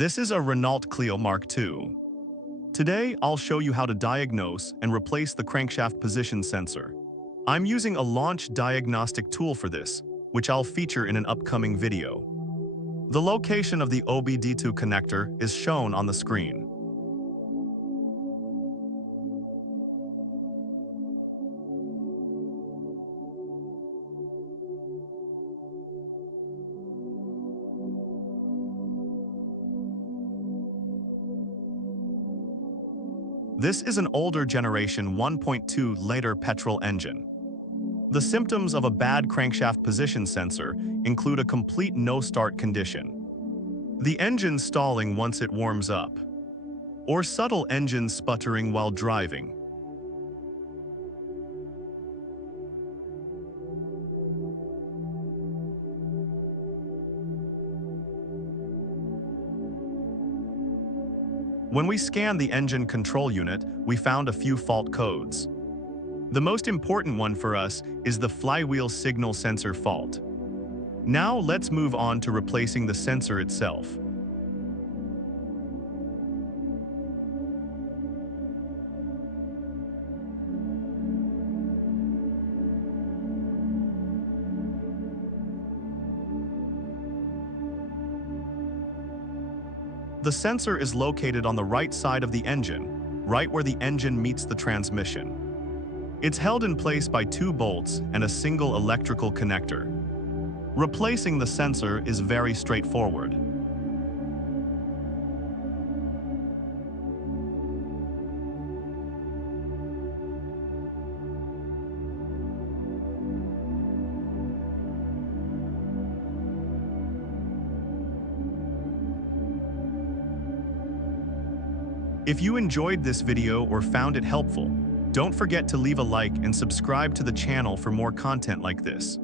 This is a Renault Clio MK2. Today, I'll show you how to diagnose and replace the crankshaft position sensor. I'm using a launch diagnostic tool for this, which I'll feature in an upcoming video. The location of the OBD2 connector is shown on the screen. This is an older generation 1.2-liter petrol engine. The symptoms of a bad crankshaft position sensor include a complete no-start condition, the engine stalling once it warms up, or subtle engine sputtering while driving. When we scanned the engine control unit, we found a few fault codes. The most important one for us is the flywheel signal sensor fault. Now let's move on to replacing the sensor itself. The sensor is located on the right side of the engine, right where the engine meets the transmission. It's held in place by 2 bolts and a single electrical connector. Replacing the sensor is very straightforward. If you enjoyed this video or found it helpful, don't forget to leave a like and subscribe to the channel for more content like this.